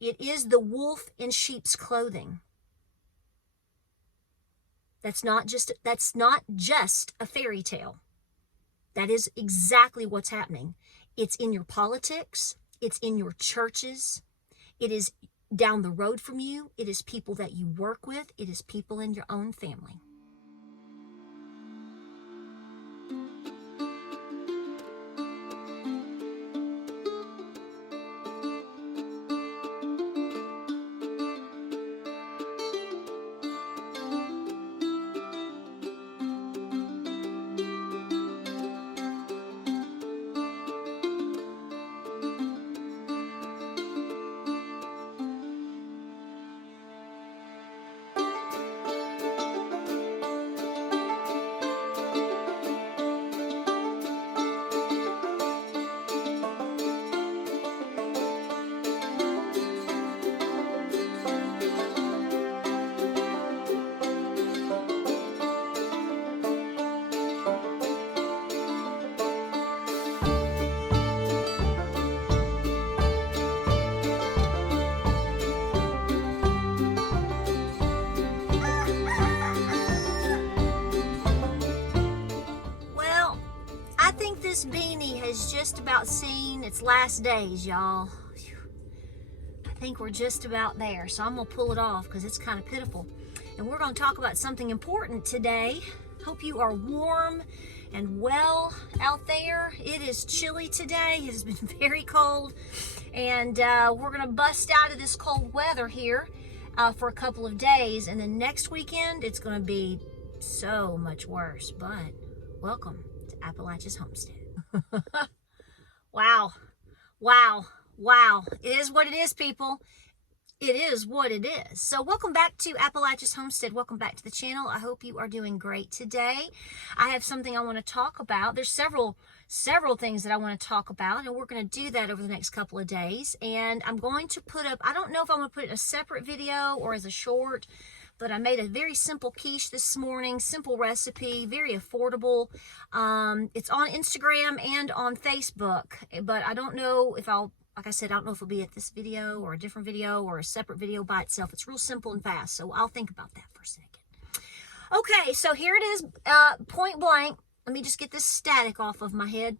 It is the wolf in sheep's clothing. That's not just a fairy tale. That is exactly what's happening. It's in your politics. It's in your churches. It is down the road from you. It is people that you work with. It is people in your own family. This beanie has just about seen its last days, y'all. I think we're just about there, so I'm gonna pull it off because it's kind of pitiful. And we're gonna talk about something important today. Hope you are warm and well out there. It is chilly today. It has been very cold, and we're gonna bust out of this cold weather here for a couple of days, and then next weekend it's gonna be so much worse. But welcome to Appalachia's Homestead. Wow. It is what it is, people. It is what it is. So welcome back to Appalachia's Homestead. Welcome back to the channel. I hope you are doing great today. I have something I want to talk about. There's several things that I want to talk about, and we're going to do that over the next couple of days. And I'm going to put up, I don't know if I'm going to put it in a separate video or as a short, but I made a very simple quiche this morning, simple recipe, very affordable. It's on Instagram and on Facebook, but I don't know if like I said, I don't know if it'll be at this video or a different video or a separate video by itself. It's real simple and fast, so I'll think about that for a second. Okay, so here it is, point blank. Let me just get this static off of my head.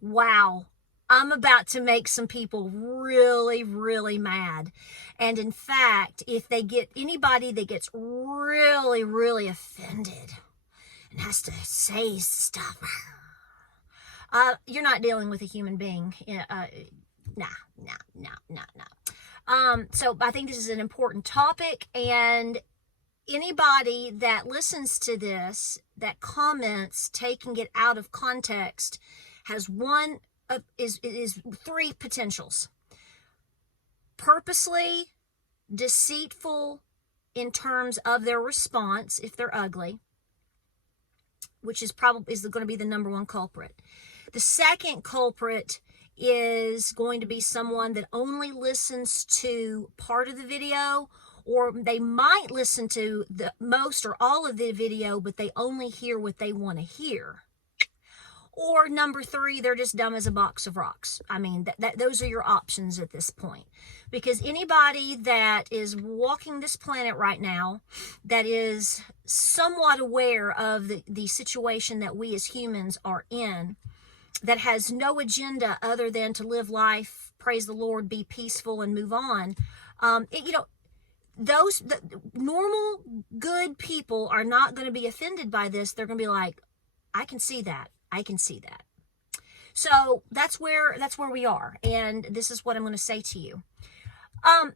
Wow. I'm about to make some people really, really mad. And in fact, if they get anybody that gets really, really offended and has to say stuff, you're not dealing with a human being. Nah. So I think this is an important topic, and anybody that listens to this, that comments, taking it out of context, has three potentials: purposely deceitful in terms of their response if they're ugly, which is going to be the number one culprit. The second culprit is going to be someone that only listens to part of the video, or they might listen to the most or all of the video, but they only hear what they want to hear. Or number three, they're just dumb as a box of rocks. I mean, those are your options at this point. Because anybody that is walking this planet right now, that is somewhat aware of the situation that we as humans are in, that has no agenda other than to live life, praise the Lord, be peaceful, and move on, the normal, good people are not going to be offended by this. They're going to be like, I can see that. So that's where we are, and this is what I'm going to say to you.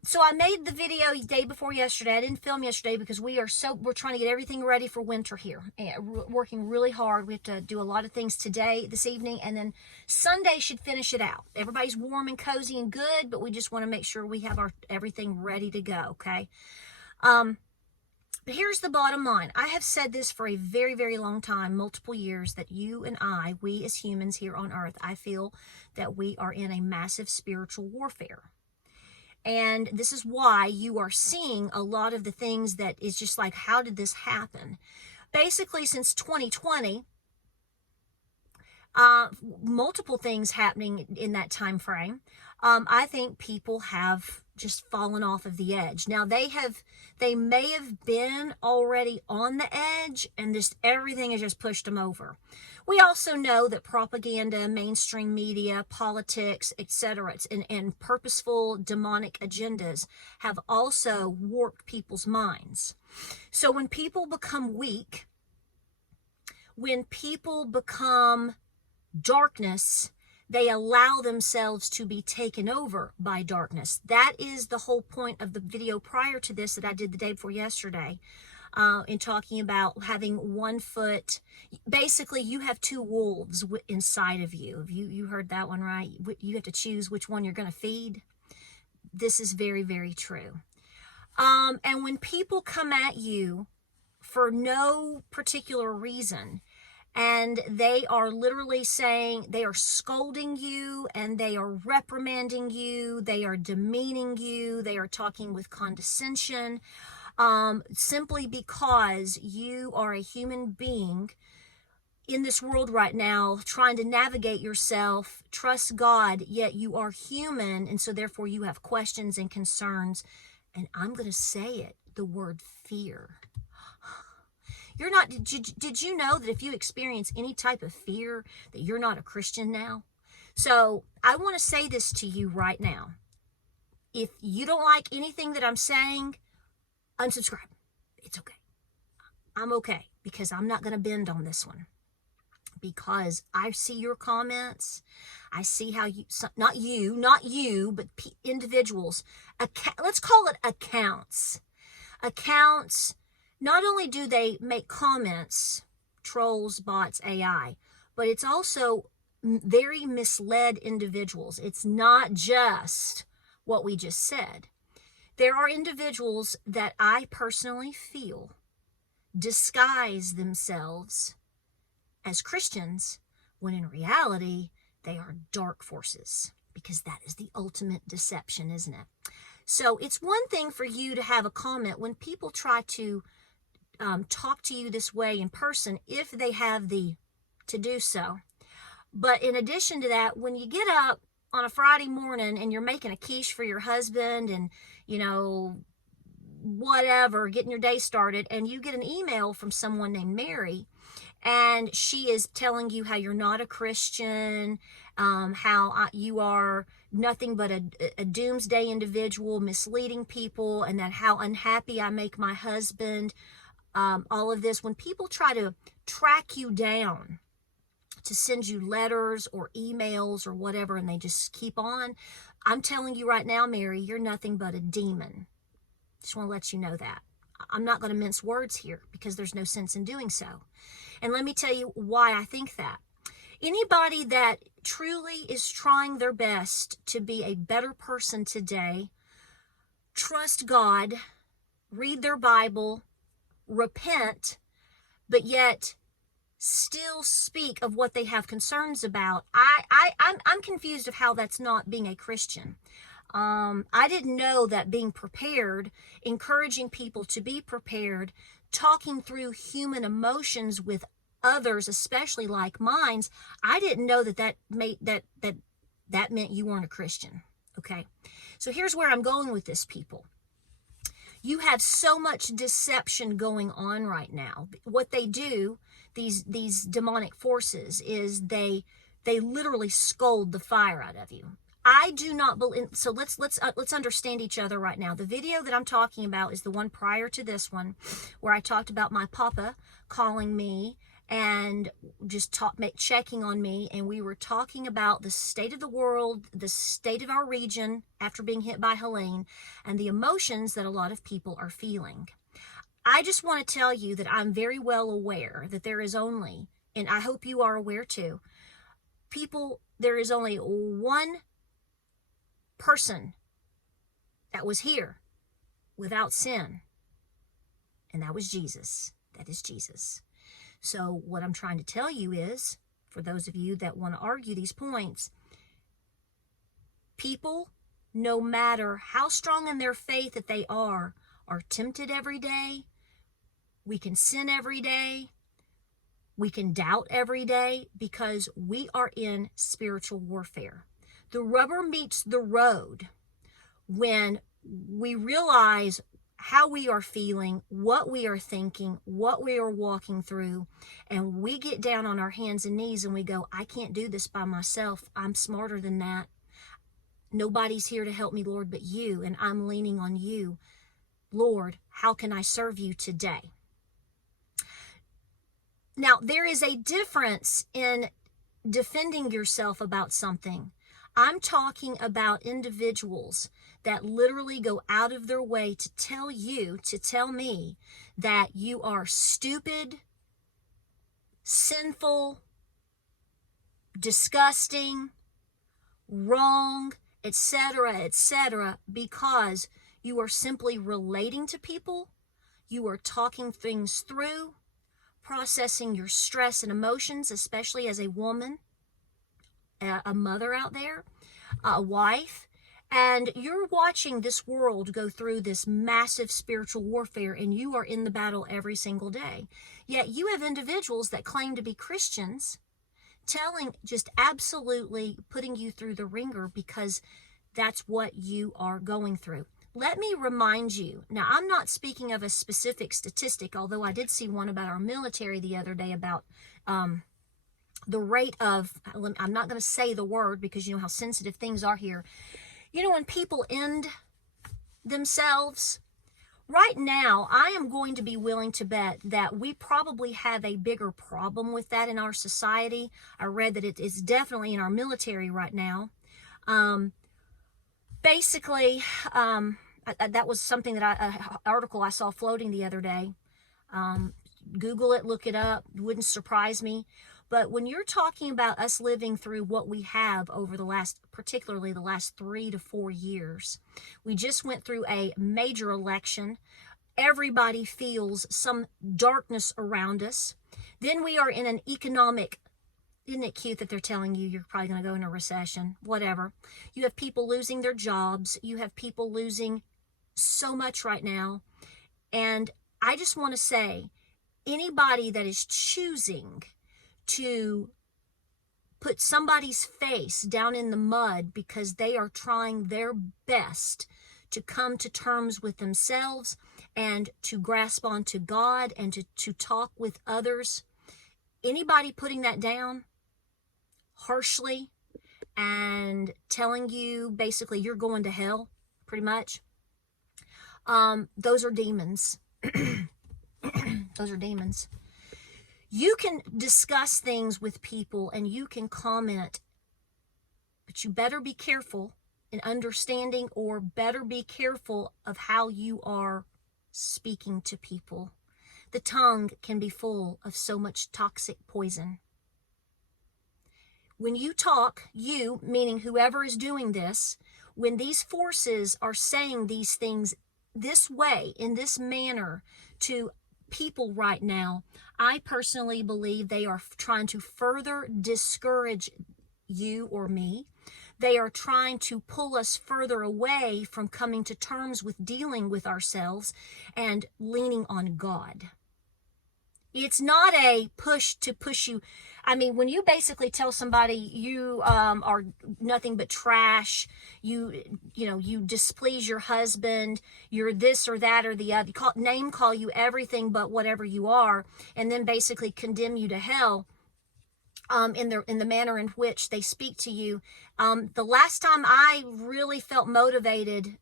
So I made the video day before yesterday. I didn't film yesterday because we're trying to get everything ready for winter here, and working really hard. We have to do a lot of things this evening, and then Sunday should finish it out. Everybody's warm and cozy and good, but we just want to make sure we have everything ready to go. Okay. But here's the bottom line. I have said this for a very, very long time, multiple years, that you and we as humans here on earth, I feel that we are in a massive spiritual warfare. And this is why you are seeing a lot of the things that is just like, how did this happen? Basically, since 2020, multiple things happening in that time frame. I think people have just fallen off of the edge. Now they may have been already on the edge, and just everything has just pushed them over. We also know that propaganda, mainstream media, politics, etc., and purposeful demonic agendas have also warped people's minds. So when people become weak, when people become darkness, they allow themselves to be taken over by darkness. That is the whole point of the video prior to this that I did the day before yesterday, in talking about having 1 foot. Basically, you have 2 wolves inside of you. You heard that one right? You have to choose which one you're going to feed. This is very, very true. And when people come at you for no particular reason, and they are literally saying, they are scolding you, and they are reprimanding you, they are demeaning you, they are talking with condescension, simply because you are a human being in this world right now, trying to navigate yourself, trust God, yet you are human, and so therefore you have questions and concerns. And I'm going to say it, the word fear. You're not, did you know that if you experience any type of fear, that you're not a Christian now? So I want to say this to you right now. If you don't like anything that I'm saying, unsubscribe. It's okay. I'm okay, because I'm not going to bend on this one. Because I see your comments. I see how you, not you, but individuals, let's call it accounts. Accounts. Not only do they make comments, trolls, bots, AI, but it's also very misled individuals. It's not just what we just said. There are individuals that I personally feel disguise themselves as Christians when in reality they are dark forces, because that is the ultimate deception, isn't it? So it's one thing for you to have a comment when people try to talk to you this way in person, if they have the to do so. But in addition to that, when you get up on a Friday morning and you're making a quiche for your husband and, you know, whatever, getting your day started, and you get an email from someone named Mary, and she is telling you how you're not a Christian, how you are nothing but a doomsday individual, misleading people, and that how unhappy I make my husband. All of this, when people try to track you down to send you letters or emails or whatever, and they just keep on, I'm telling you right now, Mary, you're nothing but a demon. Just want to let you know that. I'm not going to mince words here, because there's no sense in doing so. And let me tell you why I think that. Anybody that truly is trying their best to be a better person today, trust God, read their Bible, repent, but yet still speak of what they have concerns about, I'm confused of how that's not being a Christian. I didn't know that being prepared, encouraging people to be prepared, talking through human emotions with others, especially like mine, I didn't know that meant you weren't a Christian. Okay, so here's where I'm going with this, people. You have so much deception going on right now. What they do, these demonic forces, is they literally scold the fire out of you. I do not believe. So let's understand each other right now. The video that I'm talking about is the one prior to this one, where I talked about my papa calling me and just checking on me, and we were talking about the state of the world, the state of our region after being hit by Helene, and the emotions that a lot of people are feeling. I just want to tell you that I'm very well aware that there is only, and I hope you are aware too, people, there is only one person that was here without sin, and that was Jesus. That is Jesus. So what I'm trying to tell you is, for those of you that want to argue these points, people, no matter how strong in their faith that they are tempted every day. We can sin every day. We can doubt every day, because we are in spiritual warfare. The rubber meets the road when we realize how we are feeling, what we are thinking, what we are walking through, and we get down on our hands and knees and we go, I can't do this by myself. I'm smarter than that. Nobody's here to help me, Lord, but you, and I'm leaning on you. Lord, how can I serve you today? Now, there is a difference in defending yourself about something. I'm talking about individuals that literally go out of their way to tell you, to tell me that you are stupid, sinful, disgusting, wrong, etc., because you are simply relating to people, you are talking things through, processing your stress and emotions, especially as a woman, a mother out there, a wife, and you're watching this world go through this massive spiritual warfare, and you are in the battle every single day. Yet you have individuals that claim to be Christians just absolutely putting you through the ringer because that's what you are going through. Let me remind you, now I'm not speaking of a specific statistic, although I did see one about our military the other day about the rate of, I'm not going to say the word because you know how sensitive things are here. You know, when people end themselves, right now, I am going to be willing to bet that we probably have a bigger problem with that in our society. I read that it is definitely in our military right now. Basically, that was something that an article I saw floating the other day. Google it, look it up. It wouldn't surprise me. But when you're talking about us living through what we have over particularly the last 3 to 4 years, we just went through a major election. Everybody feels some darkness around us. Then we are in an economic, isn't it cute that they're telling you you're probably going to go in a recession, whatever. You have people losing their jobs. You have people losing so much right now. And I just want to say, anybody that is choosing to put somebody's face down in the mud because they are trying their best to come to terms with themselves and to grasp onto God and to talk with others, anybody putting that down harshly and telling you basically you're going to hell, pretty much, those are demons. Those are demons. You can discuss things with people and you can comment, but you better be careful in understanding, or better be careful of how you are speaking to people. The tongue can be full of so much toxic poison. When you talk, you, meaning whoever is doing this, when these forces are saying these things this way, in this manner, to people right now, I personally believe they are trying to further discourage you or me. They are trying to pull us further away from coming to terms with dealing with ourselves and leaning on God. It's not a push to push you. I mean, when you basically tell somebody you are nothing but trash, you displease your husband, you're this or that or the other, name call you everything but whatever you are, and then basically condemn you to hell in the manner in which they speak to you. The last time I really felt motivated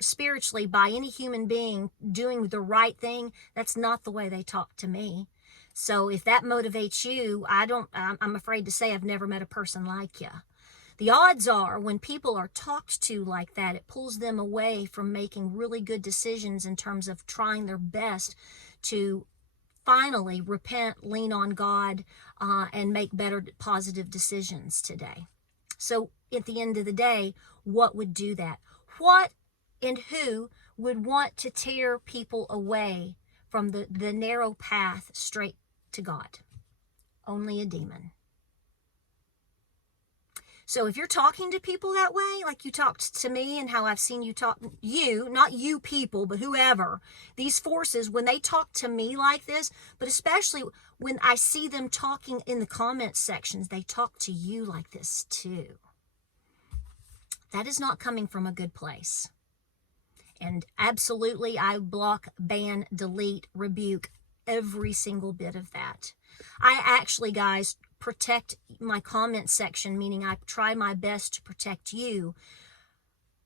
spiritually by any human being doing the right thing, that's not the way they talk to me. So if that motivates you, I'm afraid to say I've never met a person like you. The odds are when people are talked to like that, it pulls them away from making really good decisions in terms of trying their best to finally repent, lean on God, and make better positive decisions today. So at the end of the day, what would do that? What and who would want to tear people away from the narrow path straight to God? Only a demon. So if you're talking to people that way, like you talked to me and how I've seen you talk, not you people, but whoever, these forces, when they talk to me like this, but especially when I see them talking in the comment sections, they talk to you like this too. that is not coming from a good place. And absolutely, I block, ban, delete, rebuke every single bit of that. I actually, guys, protect my comment section, meaning I try my best to protect you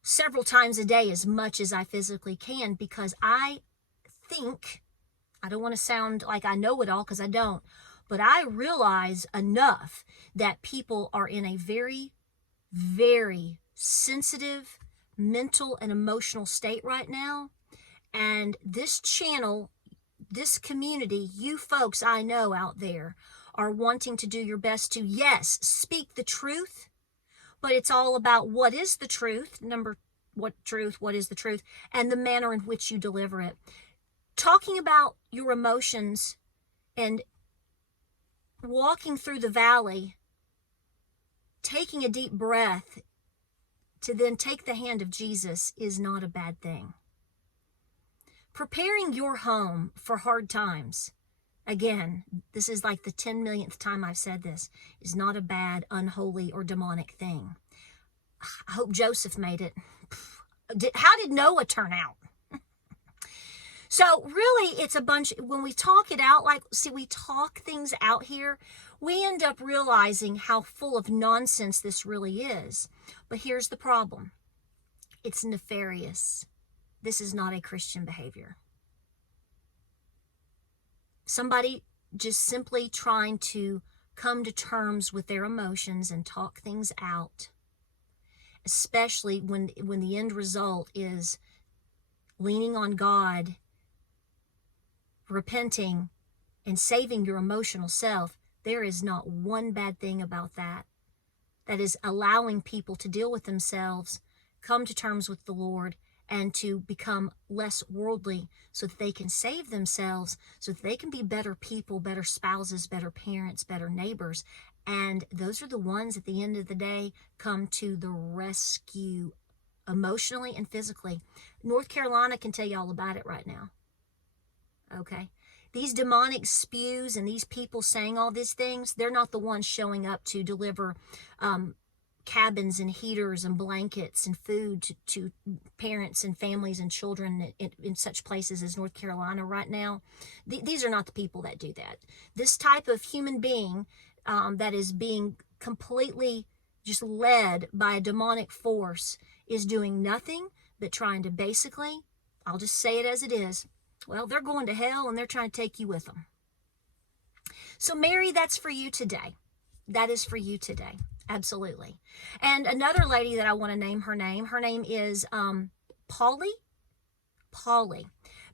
several times a day as much as I physically can, because I think, I don't want to sound like I know it all, because I don't, but I realize enough that people are in a very, very sensitive mental and emotional state right now. And this channel, this community, you folks I know out there are wanting to do your best to, yes, speak the truth, but it's all about what is the truth, what is the truth, and the manner in which you deliver it. Talking about your emotions and walking through the valley, taking a deep breath to then take the hand of Jesus is not a bad thing. Preparing your home for hard times, again, this is like the 10 millionth time I've said this, is not a bad, unholy, or demonic thing. I hope Joseph made it. How did Noah turn out? So really, it's a bunch, when we talk it out, we talk things out here, we end up realizing how full of nonsense this really is. But here's the problem. It's nefarious. This is not a Christian behavior. Somebody just simply trying to come to terms with their emotions and talk things out, especially when the end result is leaning on God, repenting, and saving your emotional self. There is not one bad thing about that. That is allowing people to deal with themselves, come to terms with the Lord, and to become less worldly so that they can save themselves, so that they can be better people, better spouses, better parents, better neighbors. And those are the ones at the end of the day come to the rescue emotionally and physically. North Carolina can tell you all about it right now. Okay? These demonic spews and these people saying all these things, they're not the ones showing up to deliver cabins and heaters and blankets and food to parents and families and children in such places as North Carolina right now. These are not the people that do that. This type of human being that is being completely just led by a demonic force is doing nothing but trying to basically, I'll just say it as it is, well, they're going to hell and they're trying to take you with them. So Mary, that's for you today. That is for you today. Absolutely. And another lady that I want to name her name is Polly.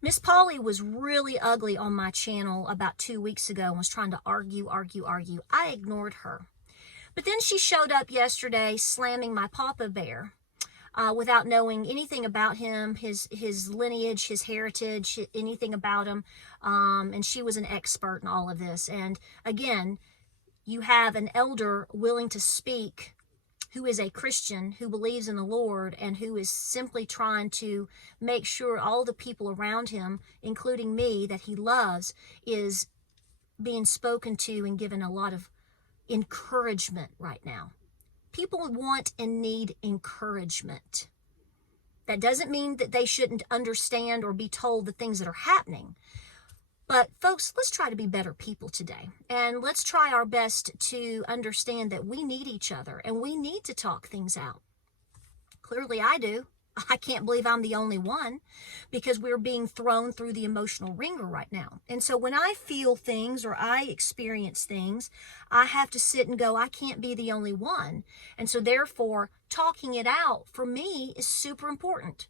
Miss Polly was really ugly on my channel about 2 weeks ago and was trying to argue. I ignored her. But then she showed up yesterday slamming my Papa Bear without knowing anything about him, his lineage, his heritage, anything about him. And she was an expert in all of this. And again, you have an elder willing to speak who is a Christian, who believes in the Lord, and who is simply trying to make sure all the people around him, including me, that he loves, is being spoken to and given a lot of encouragement right now. People want and need encouragement. That doesn't mean that they shouldn't understand or be told the things that are happening. But folks, let's try to be better people today. And let's try our best to understand that we need each other and we need to talk things out. Clearly I do. I can't believe I'm the only one, because we're being thrown through the emotional ringer right now. And so when I feel things or I experience things, I have to sit and go, I can't be the only one. And so therefore, talking it out for me is super important.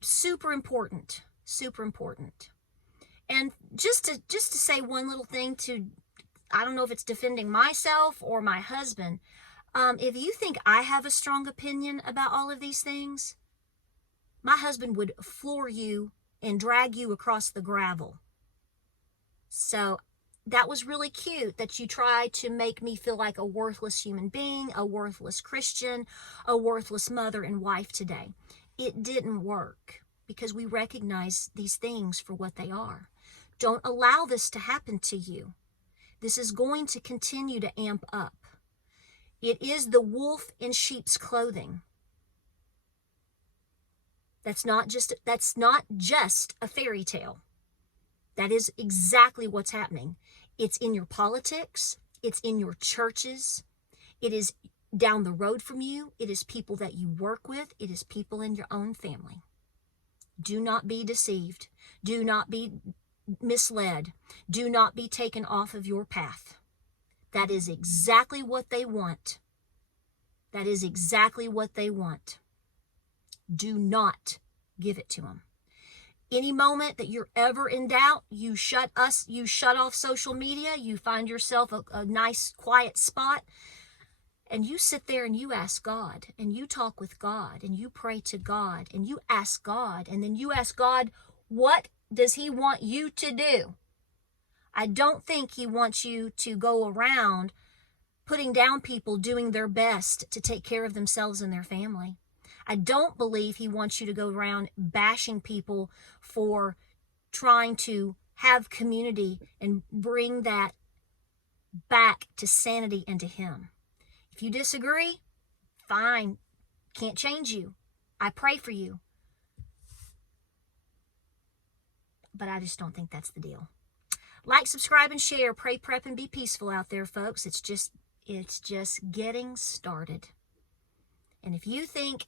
Super important. Super important. And just to say one little thing to, I don't know if it's defending myself or my husband, if you think I have a strong opinion about all of these things, my husband would floor you and drag you across the gravel. So that was really cute that you tried to make me feel like a worthless human being, a worthless Christian, a worthless mother and wife today. It didn't work, because we recognize these things for what they are. Don't allow this to happen to you. This is going to continue to amp up. It is the wolf in sheep's clothing. That's not just a fairy tale. That is exactly what's happening. It's in your politics. It's in your churches. It is down the road from you. It is people that you work with. It is people in your own family. Do not be deceived. Do not be misled. Do not be taken off of your path. That is exactly what they want. That is exactly what they want. Do not give it to them. Any moment that you're ever in doubt, you shut off social media, you find yourself a nice quiet spot, and you sit there and you ask God, and you talk with God, and you pray to God, and you ask God, and then you ask God, what does he want you to do? I don't think he wants you to go around putting down people doing their best to take care of themselves and their family. I don't believe he wants you to go around bashing people for trying to have community and bring that back to sanity and to him. If you disagree, fine. Can't change you. I pray for you. But I just don't think that's the deal. Like, subscribe, and share. Pray, prep, and be peaceful out there, folks. It's just getting started. And if you think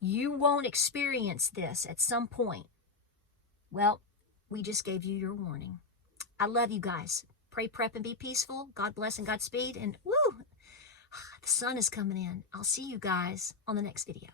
you won't experience this at some point, well, we just gave you your warning. I love you guys. Pray, prep, and be peaceful. God bless and Godspeed. And woo, the sun is coming in. I'll see you guys on the next video.